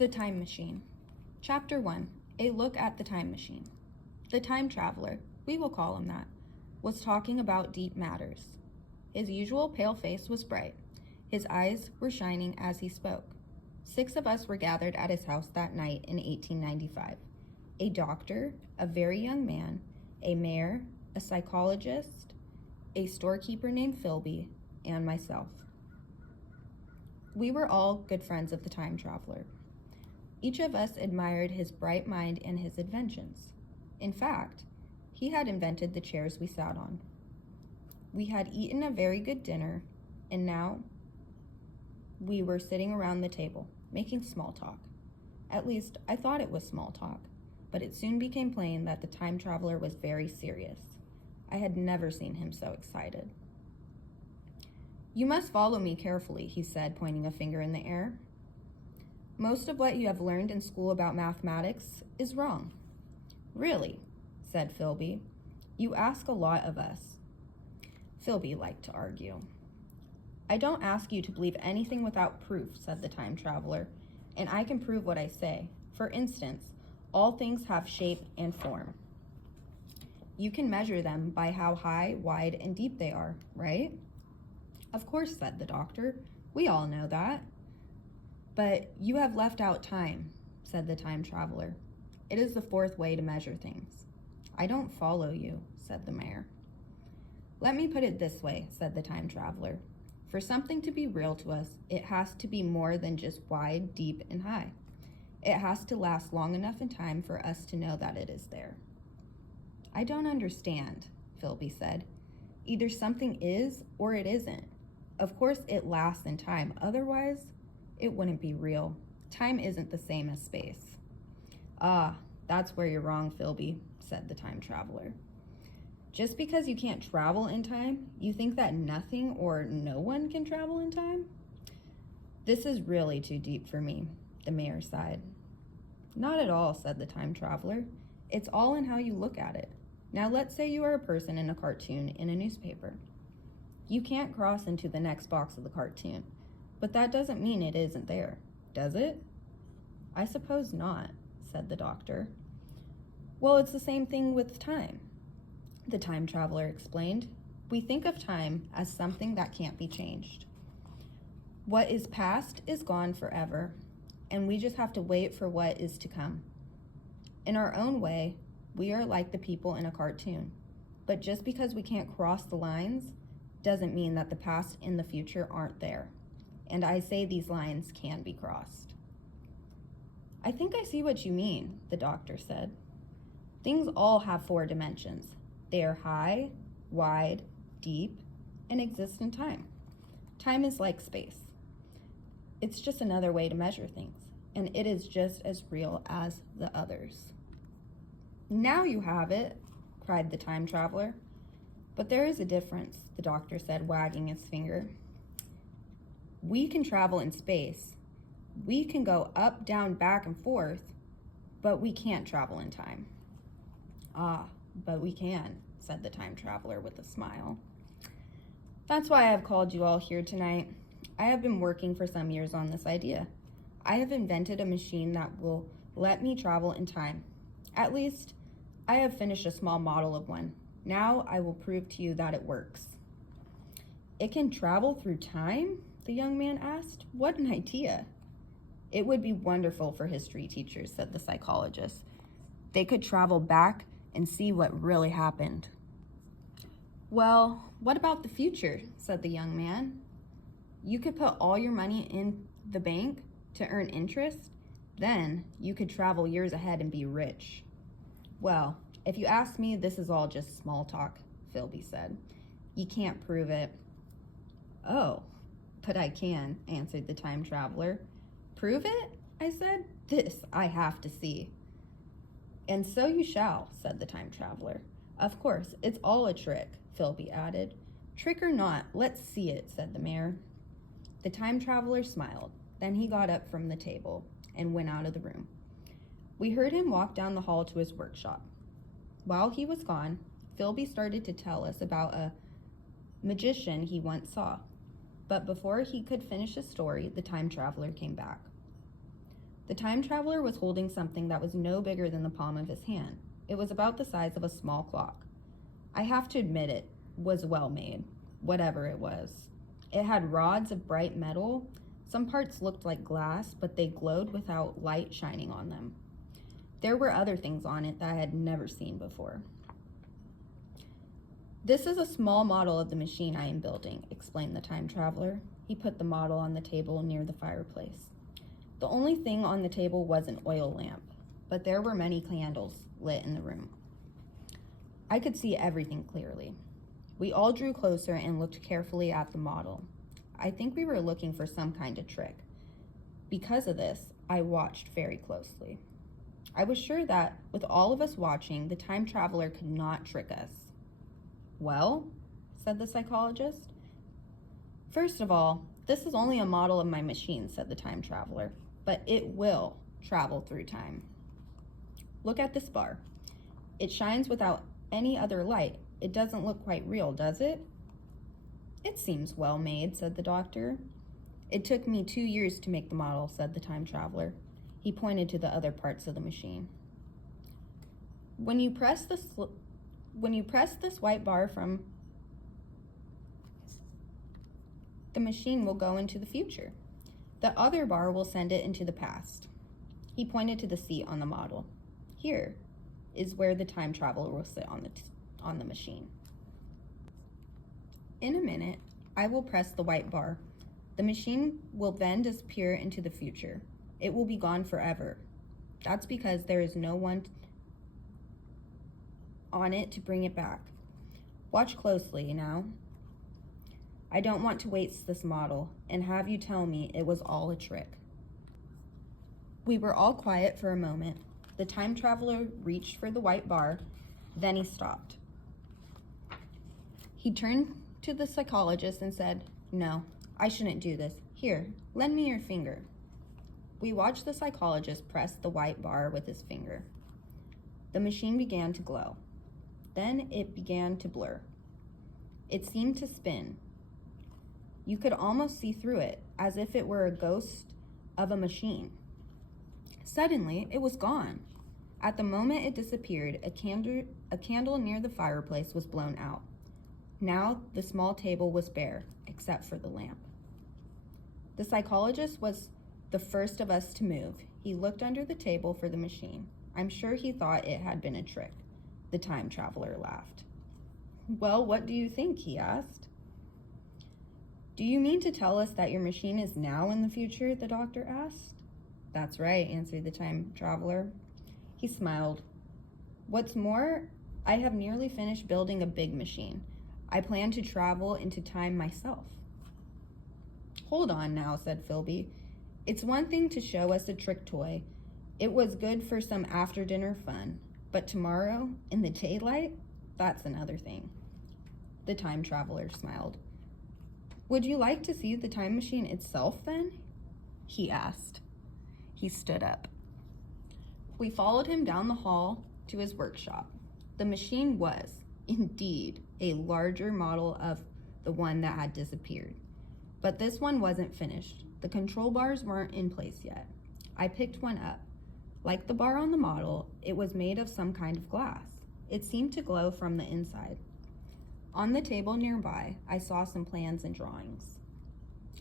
The Time Machine. Chapter 1. A Look at the Time Machine. The time traveler, we will call him that, was talking about deep matters. His usual pale face was bright. His eyes were shining as he spoke. 6 of us were gathered at his house that night in 1895. A doctor, a very young man, a mayor, a psychologist, a storekeeper named Philby, and myself. We were all good friends of the time traveler. Each of us admired his bright mind and his inventions. In fact, he had invented the chairs we sat on. We had eaten a very good dinner, and now we were sitting around the table, making small talk. At least, I thought it was small talk, but it soon became plain that the time traveler was very serious. I had never seen him so excited. "You must follow me carefully," he said, pointing a finger in the air. "Most of what you have learned in school about mathematics is wrong." "Really?" said Philby. "You ask a lot of us." Philby liked to argue. "I don't ask you to believe anything without proof," said the time traveler, "and I can prove what I say. For instance, all things have shape and form. You can measure them by how high, wide, and deep they are, right?" "Of course," said the doctor. "We all know that." "But you have left out time," said the time traveler. "It is the 4th way to measure things." "I don't follow you," said the mayor. "Let me put it this way," said the time traveler. "For something to be real to us, it has to be more than just wide, deep, and high. It has to last long enough in time for us to know that it is there." "I don't understand," Philby said. "Either something is or it isn't. Of course it lasts in time, otherwise it wouldn't be real. Time isn't the same as space." "Ah, that's where you're wrong, Philby," said the time traveler. "Just because you can't travel in time, you think that nothing or no one can travel in time?" "This is really too deep for me," the mayor sighed. "Not at all," said the time traveler. "It's all in how you look at it. Now let's say you are a person in a cartoon in a newspaper. You can't cross into the next box of the cartoon, but that doesn't mean it isn't there, does it?" "I suppose not," said the doctor. "Well, it's the same thing with time," the time traveler explained. "We think of time as something that can't be changed. What is past is gone forever, and we just have to wait for what is to come. In our own way, we are like the people in a cartoon, but just because we can't cross the lines doesn't mean that the past and the future aren't there. And I say these lines can be crossed." "I think I see what you mean," the doctor said. "Things all have 4 dimensions. They are high, wide, deep, and exist in time. Time is like space. It's just another way to measure things, and it is just as real as the others." "Now you have it," cried the time traveler. "But there is a difference," the doctor said, wagging his finger. "We can travel in space. We can go up, down, back, and forth, but we can't travel in time." "Ah, but we can," said the time traveler with a smile. "That's why I have called you all here tonight. I have been working for some years on this idea. I have invented a machine that will let me travel in time. At least, I have finished a small model of one. Now I will prove to you that it works." "It can travel through time?" the young man asked. "What an idea." "It would be wonderful for history teachers," said the psychologist. "They could travel back and see what really happened." "Well, what about the future?" said the young man. "You could put all your money in the bank to earn interest. Then you could travel years ahead and be rich." "Well, if you ask me, this is all just small talk," Philby said. "You can't prove it." "Oh, but I can," answered the time traveler. "Prove it?" I said. "This I have to see." "And so you shall," said the time traveler. "Of course, it's all a trick," Philby added. "Trick or not, let's see it," said the mayor. The time traveler smiled. Then he got up from the table and went out of the room. We heard him walk down the hall to his workshop. While he was gone, Philby started to tell us about a magician he once saw. But before he could finish his story, the time traveler came back. The time traveler was holding something that was no bigger than the palm of his hand. It was about the size of a small clock. I have to admit it was well made, whatever it was. It had rods of bright metal. Some parts looked like glass, but they glowed without light shining on them. There were other things on it that I had never seen before. "This is a small model of the machine I am building," explained the time traveler. He put the model on the table near the fireplace. The only thing on the table was an oil lamp, but there were many candles lit in the room. I could see everything clearly. We all drew closer and looked carefully at the model. I think we were looking for some kind of trick. Because of this, I watched very closely. I was sure that, with all of us watching, the time traveler could not trick us. "Well," said the psychologist. "First of all, this is only a model of my machine," said the time traveler, "but it will travel through time. Look at this bar. It shines without any other light. It doesn't look quite real, does it?" "It seems well made," said the doctor. "It took me 2 years to make the model," said the time traveler. He pointed to the other parts of the machine. When you press this white bar from the machine will go into the future. The other bar will send it into the past." He pointed to the seat on the model. "Here is where the time traveler will sit on the machine. In a minute, I will press the white bar. The machine will then disappear into the future. It will be gone forever. That's because there is no one on it to bring it back. Watch closely now. I don't want to waste this model and have you tell me it was all a trick." We were all quiet for a moment. The time traveler reached for the white bar, then he stopped. He turned to the psychologist and said, "No, I shouldn't do this. Here, lend me your finger." We watched the psychologist press the white bar with his finger. The machine began to glow. Then it began to blur. It seemed to spin. You could almost see through it, as if it were a ghost of a machine. Suddenly, it was gone. At the moment it disappeared, a candle near the fireplace was blown out. Now the small table was bare, except for the lamp. The psychologist was the first of us to move. He looked under the table for the machine. I'm sure he thought it had been a trick. The time traveler laughed. "Well, what do you think?" he asked. "Do you mean to tell us that your machine is now in the future?" the doctor asked. "That's right," answered the time traveler. He smiled. "What's more, I have nearly finished building a big machine. I plan to travel into time myself." "Hold on now," said Philby. "It's one thing to show us a trick toy. It was good for some after-dinner fun. But tomorrow, in the daylight, that's another thing." The time traveler smiled. "Would you like to see the time machine itself then?" he asked. He stood up. We followed him down the hall to his workshop. The machine was, indeed, a larger model of the one that had disappeared. But this one wasn't finished. The control bars weren't in place yet. I picked one up. Like the bar on the model, it was made of some kind of glass. It seemed to glow from the inside. On the table nearby, I saw some plans and drawings.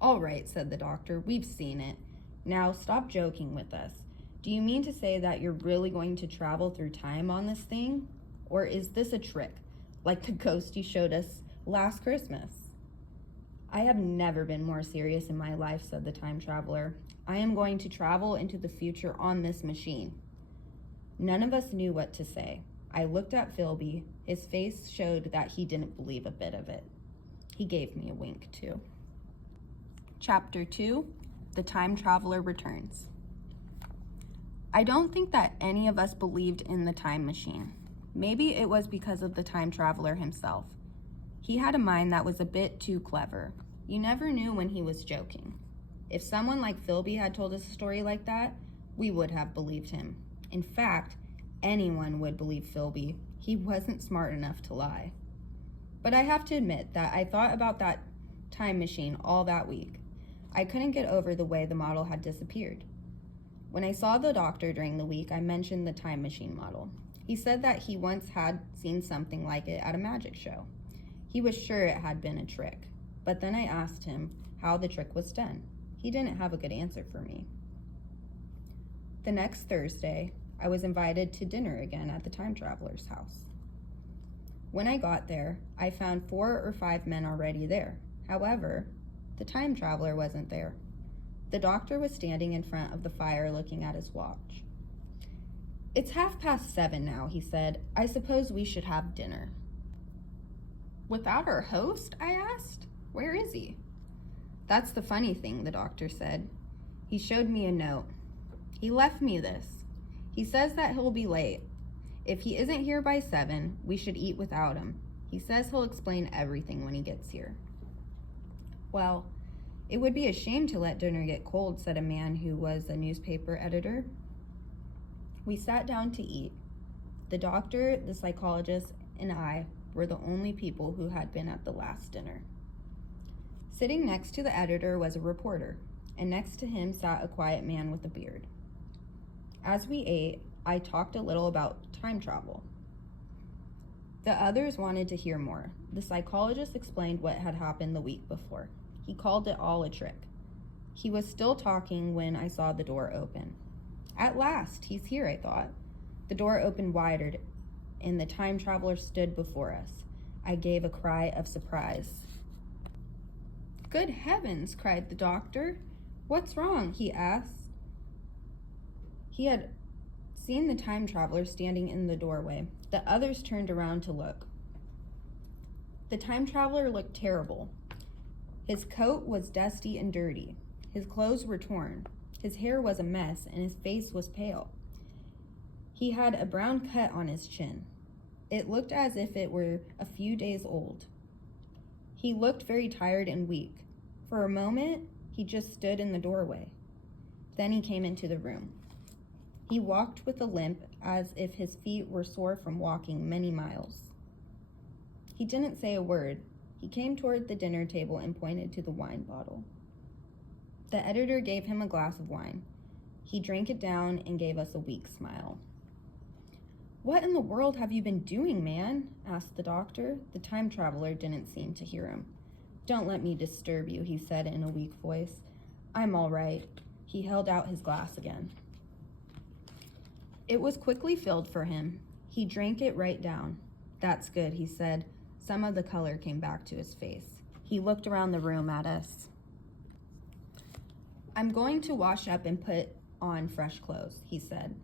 "All right," said the doctor, "we've seen it. Now stop joking with us. Do you mean to say that you're really going to travel through time on this thing? Or is this a trick, like the ghost you showed us last Christmas?" "I have never been more serious in my life," said the time traveler. "I am going to travel into the future on this machine." None of us knew what to say. I looked at Philby. His face showed that he didn't believe a bit of it. He gave me a wink, too. Chapter 2, The Time Traveler Returns. I don't think that any of us believed in the time machine. Maybe it was because of the time traveler himself. He had a mind that was a bit too clever. You never knew when he was joking. If someone like Philby had told us a story like that, we would have believed him. In fact, anyone would believe Philby. He wasn't smart enough to lie. But I have to admit that I thought about that time machine all that week. I couldn't get over the way the model had disappeared. When I saw the doctor during the week, I mentioned the time machine model. He said that he once had seen something like it at a magic show. He was sure it had been a trick, but then I asked him how the trick was done. He didn't have a good answer for me. The next Thursday, I was invited to dinner again at the time traveler's house. When I got there, I found 4 or 5 men already there. However, the time traveler wasn't there. The doctor was standing in front of the fire looking at his watch. "It's 7:30 now," he said. "I suppose we should have dinner." "Without our host?" I asked. "Where is he?" "That's the funny thing," the doctor said. He showed me a note. "He left me this. He says that he'll be late. If he isn't here by 7, we should eat without him. He says he'll explain everything when he gets here." "Well, it would be a shame to let dinner get cold," said a man who was a newspaper editor. We sat down to eat. The doctor, the psychologist, and I were the only people who had been at the last dinner. Sitting next to the editor was a reporter, and next to him sat a quiet man with a beard. As we ate, I talked a little about time travel. The others wanted to hear more. The psychologist explained what had happened the week before. He called it all a trick. He was still talking when I saw the door open. At last, he's here, I thought. The door opened wider, and the time traveler stood before us. I gave a cry of surprise. "Good heavens," cried the doctor. "What's wrong?" he asked. He had seen the time traveler standing in the doorway. The others turned around to look. The time traveler looked terrible. His coat was dusty and dirty. His clothes were torn. His hair was a mess, and his face was pale. He had a brown cut on his chin. It looked as if it were a few days old. He looked very tired and weak. For a moment, he just stood in the doorway. Then he came into the room. He walked with a limp, as if his feet were sore from walking many miles. He didn't say a word. He came toward the dinner table and pointed to the wine bottle. The editor gave him a glass of wine. He drank it down and gave us a weak smile. "What in the world have you been doing, man?" asked the doctor. The time traveler didn't seem to hear him. "Don't let me disturb you," he said in a weak voice. "I'm all right." He held out his glass again. It was quickly filled for him. He drank it right down. "That's good," he said. Some of the color came back to his face. He looked around the room at us. "I'm going to wash up and put on fresh clothes," he said.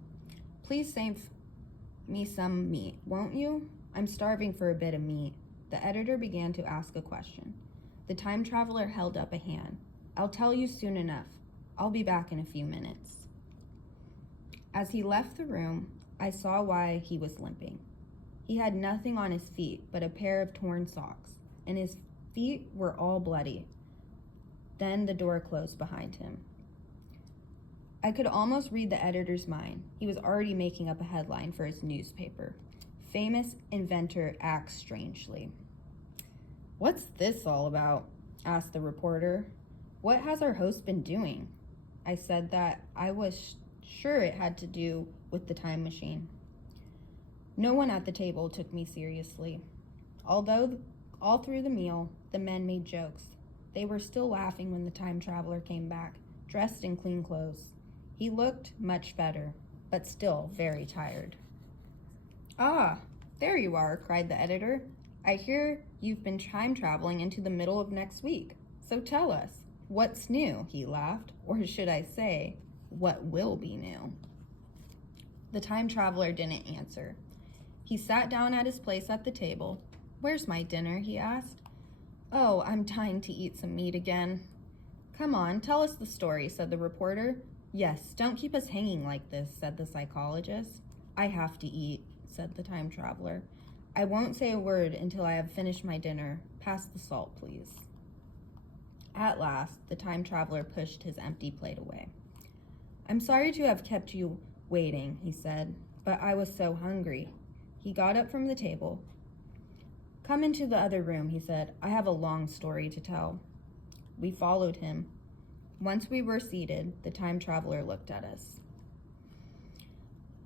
"Please save me some meat, won't you? I'm starving for a bit of meat." The editor began to ask a question. The time traveler held up a hand. "I'll tell you soon enough. I'll be back in a few minutes." As he left the room, I saw why he was limping. He had nothing on his feet but a pair of torn socks, and his feet were all bloody. Then the door closed behind him. I could almost read the editor's mind. He was already making up a headline for his newspaper. "Famous inventor acts strangely." "What's this all about?" asked the reporter. "What has our host been doing?" I said that I was sure it had to do with the time machine. No one at the table took me seriously. Although all through the meal, the men made jokes. They were still laughing when the time traveler came back, dressed in clean clothes. He looked much better, but still very tired. "Ah, there you are," cried the editor. "I hear you've been time traveling into the middle of next week. So tell us, what's new?" He laughed. Or should I say, what will be new? The time traveler didn't answer. He sat down at his place at the table. "Where's my dinner?" he asked. "Oh, I'm dying to eat some meat again." "Come on, tell us the story," said the reporter. "Yes, don't keep us hanging like this," said the psychologist. "I have to eat," said the time traveler. "I won't say a word until I have finished my dinner. Pass the salt, please." At last, the time traveler pushed his empty plate away. "I'm sorry to have kept you waiting," he said, "but I was so hungry." He got up from the table. "Come into the other room," he said. "I have a long story to tell." We followed him. Once we were seated, the time traveler looked at us.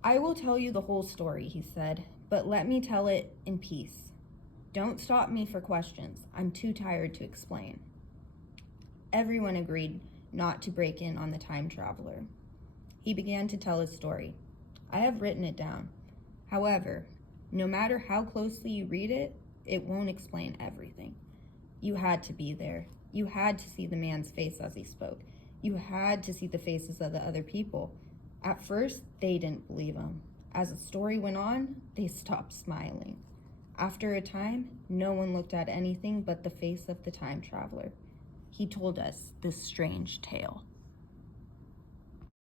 I will tell you the whole story, he said, but let me tell it in peace. Don't stop me for questions. I'm too tired to explain. Everyone agreed not to break in on the time traveler. He began to tell his story. I have written it down. However, no matter how closely you read it, it won't explain everything. You had to be there. You had to see the man's face as he spoke. You had to see the faces of the other people. At first, they didn't believe him. As the story went on, they stopped smiling. After a time, no one looked at anything but the face of the time traveler. He told us this strange tale.